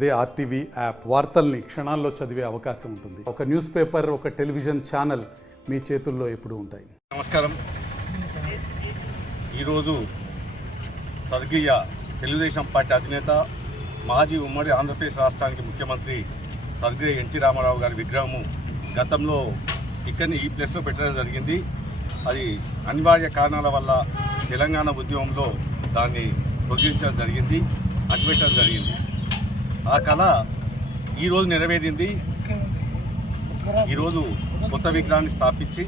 అదే RTV app వార్తల్ని క్షణాల్లో చదివే అవకాశం ఉంటుంది. ఒక న్యూస్ పేపర్, ఒక టెలివిజన్ ఛానల్ మీ చేతుల్లో ఎప్పుడూ ఉంటాయి. నమస్కారం. ఈరోజు స్వర్గీయ తెలుగుదేశం పార్టీ అధినేత, మాజీ ఉమ్మడి ఆంధ్రప్రదేశ్ రాష్ట్రానికి ముఖ్యమంత్రి స్వర్గీయ ఎన్టీ రామారావు గారి విగ్రహము గతంలో ఇక్కడిని ఈ ప్లేస్లో పెట్టడం జరిగింది. అది అనివార్య కారణాల వల్ల తెలంగాణ ఉద్యమంలో దాన్ని తొలగించడం జరిగింది, అడ్డుపెట్టడం జరిగింది. ఆ కళ ఈరోజు నెరవేరింది. ఈరోజు కొత్త విగ్రహాన్ని స్థాపించి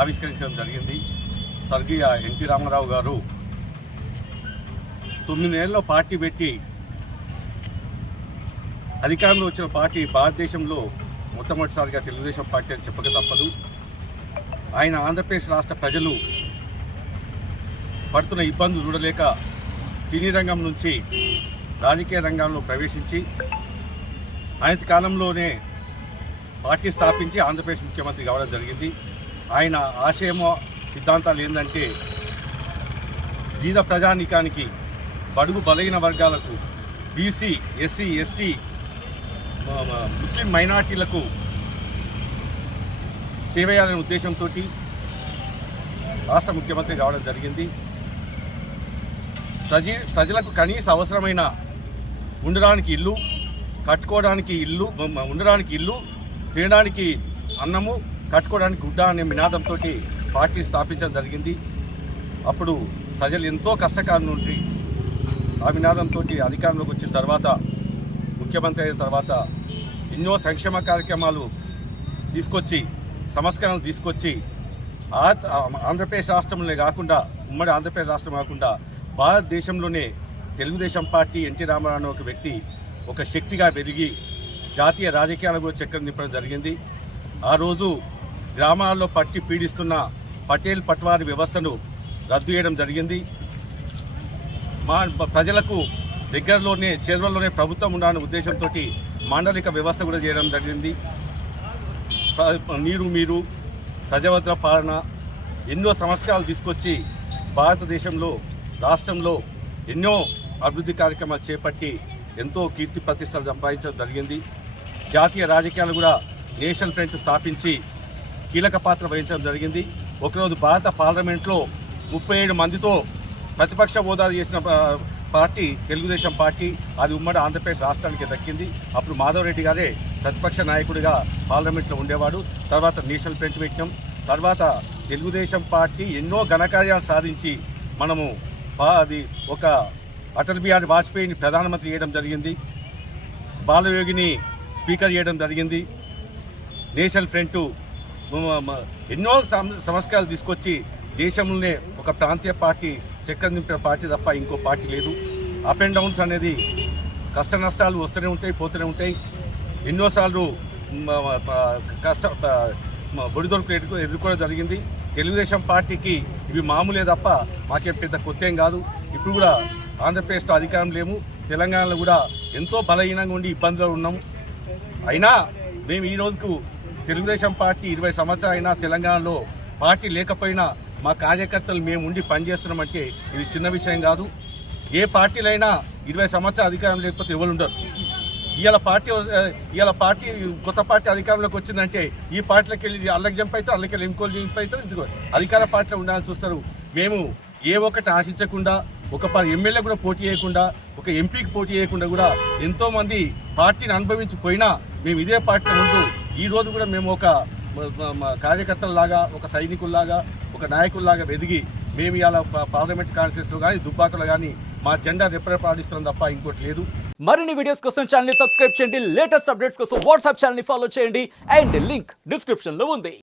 ఆవిష్కరించడం జరిగింది. స్వర్గీయ ఎన్టీ రామారావు గారు 9 ఏళ్ళలో పార్టీ పెట్టి అధికారంలో వచ్చిన పార్టీ భారతదేశంలో మొట్టమొదటిసారిగా తెలుగుదేశం పార్టీ అని చెప్పక తప్పదు. ఆయన ఆంధ్రప్రదేశ్ రాష్ట్ర ప్రజలు పడుతున్న ఇబ్బందులు చూడలేక సినీ రంగం నుంచి రాజకీయ రంగంలో ప్రవేశించి ఆయన కాలంలోనే పార్టీ స్థాపించి ఆంధ్రప్రదేశ్ ముఖ్యమంత్రి కావడం జరిగింది. ఆయన ఆశయమో సిద్ధాంతాలు ఏంటంటే బీద ప్రజానీకానికి, బడుగు బలహీన వర్గాలకు, బీసీ, ఎస్సీ, ఎస్టీ, ముస్లిం మైనార్టీలకు సేవ చేయాలనే ఉద్దేశంతో రాష్ట్ర ముఖ్యమంత్రి కావడం జరిగింది. ప్రజలకు కనీస అవసరమైన ఉండడానికి ఇల్లు, కట్టుకోవడానికి ఇల్లు, ఉండడానికి ఇల్లు, తినడానికి అన్నము, కట్టుకోవడానికి గుడ్డ అనే నినాదంతో పార్టీ స్థాపించడం జరిగింది. అప్పుడు ప్రజలు ఎంతో కష్టకాలం నుండి ఆ నినాదంతో అధికారంలోకి వచ్చిన తర్వాత, ముఖ్యమంత్రి అయిన తర్వాత ఎన్నో సంక్షేమ కార్యక్రమాలు తీసుకొచ్చి, సంస్కరణలు తీసుకొచ్చి ఆంధ్రప్రదేశ్ రాష్ట్రంలో కాకుండా, ఉమ్మడి ఆంధ్రప్రదేశ్ రాష్ట్రం కాకుండా భారతదేశంలోనే తెలుగుదేశం పార్టీ ఎన్టీ రామారావు అనే ఒక వ్యక్తి ఒక శక్తిగా పెరిగి జాతీయ రాజకీయాలకు చక్రం నింపడం జరిగింది. ఆ రోజు గ్రామాల్లో పట్టి పీడిస్తున్న పటేల్ పట్వారీ వ్యవస్థను రద్దు చేయడం జరిగింది. మా ప్రజలకు దగ్గరలోనే, చేరువలోనే ప్రభుత్వం ఉండాలనే ఉద్దేశంతో మాండలిక వ్యవస్థ కూడా చేయడం జరిగింది. నీరు మీరు, ప్రజాభద్ర పాలన, ఎన్నో సంస్కరణలు తీసుకొచ్చి భారతదేశంలో, రాష్ట్రంలో ఎన్నో అభివృద్ధి కార్యక్రమాలు చేపట్టి ఎంతో కీర్తి ప్రతిష్టలు సంపాదించడం జరిగింది. జాతీయ రాజకీయాలు కూడా నేషనల్ ఫ్రంట్ స్థాపించి కీలక పాత్ర వహించడం జరిగింది. ఒకరోజు భారత పార్లమెంట్లో 37 మందితో ప్రతిపక్ష హోదా చేసిన పార్టీ తెలుగుదేశం పార్టీ. అది ఉమ్మడి ఆంధ్రప్రదేశ్ రాష్ట్రానికి దక్కింది. అప్పుడు మాధవరెడ్డి గారే ప్రతిపక్ష నాయకుడిగా పార్లమెంట్లో ఉండేవాడు. తర్వాత నేషనల్ ఫ్రంట్ పెట్టినాం. తర్వాత తెలుగుదేశం పార్టీ ఎన్నో ఘనకార్యాలు సాధించి మనము అది ఒక అటల్ బిహారీ వాజ్పేయిని ప్రధానమంత్రి చేయడం జరిగింది, బాలయోగిని స్పీకర్ చేయడం జరిగింది. నేషనల్ ఫ్రంట్ ఎన్నో సంస్కరణలు తీసుకొచ్చి దేశంలోనే ఒక ప్రాంతీయ పార్టీ చక్రం నింపిన పార్టీ తప్ప ఇంకో పార్టీ లేదు. అప్ అండ్ డౌన్స్ అనేది కష్ట నష్టాలు వస్తూనే ఉంటాయి, పోతూనే ఉంటాయి. ఎన్నోసార్లు ఒడిదొడుకులు ఎదుర్కోవడం జరిగింది. తెలుగుదేశం పార్టీకి ఇవి మామూలే తప్ప మాకేం పెద్ద కొత్త ఏం కాదు. ఇప్పుడు కూడా ఆంధ్రప్రదేశ్లో అధికారం లేము, తెలంగాణలో కూడా ఎంతో బలహీనంగా ఉండి ఇబ్బందులు ఉన్నాము. అయినా మేము ఈ రోజుకు తెలుగుదేశం పార్టీ 20 సంవత్సరాలు అయినా తెలంగాణలో పార్టీ లేకపోయినా మా కార్యకర్తలు మేము ఉండి పనిచేస్తున్నామంటే ఇది చిన్న విషయం కాదు. ఏ పార్టీలైనా 20 సంవత్సరాలు అధికారం లేకపోతే ఎవరు ఉండరు. ఇవాళ పార్టీ కొత్త పార్టీ అధికారంలోకి వచ్చిందంటే ఈ పార్టీలోకి వెళ్ళి అల్లకి జంప్ అవుతారు, అల్లకి వెళ్ళి ఇంకోళ్ళు జంప్ అవుతారు, అధికార పార్టీలో ఉండాలని చూస్తారు. మేము ఏ ఒక్కటి ఆశించకుండా, ఒక ఎమ్మెల్యే కూడా పోటీ చేయకుండా, ఒక ఎంపీకి పోటీ చేయకుండా కూడా ఎంతోమంది పార్టీని అనుభవించిపోయినా మేము ఇదే పార్టీలో ఉంటూ ఈ రోజు కూడా మేము ఒక కార్యకర్తలలాగా, ఒక సైనికుల్లాగా, ఒక నాయకుల్లాగా ఎదిగి మేము ఇవాళ పార్లమెంట్ కాన్స్టిట్యూన్సీలో కానీ, దుబ్బాకలో కానీ మా జెండా రిప్రజెంట్ తప్ప ఇంకోటి లేదు. మరిన్ని వీడియోస్ కోసం ఛానల్ ని సబ్స్క్రైబ్ చేయండి. లేటెస్ట్ అప్డేట్స్ కోసం వాట్సాప్ ఛానల్ ని ఫాలో చేయండి. అండ్ లింక్ డిస్క్రిప్షన్ లో ఉంది.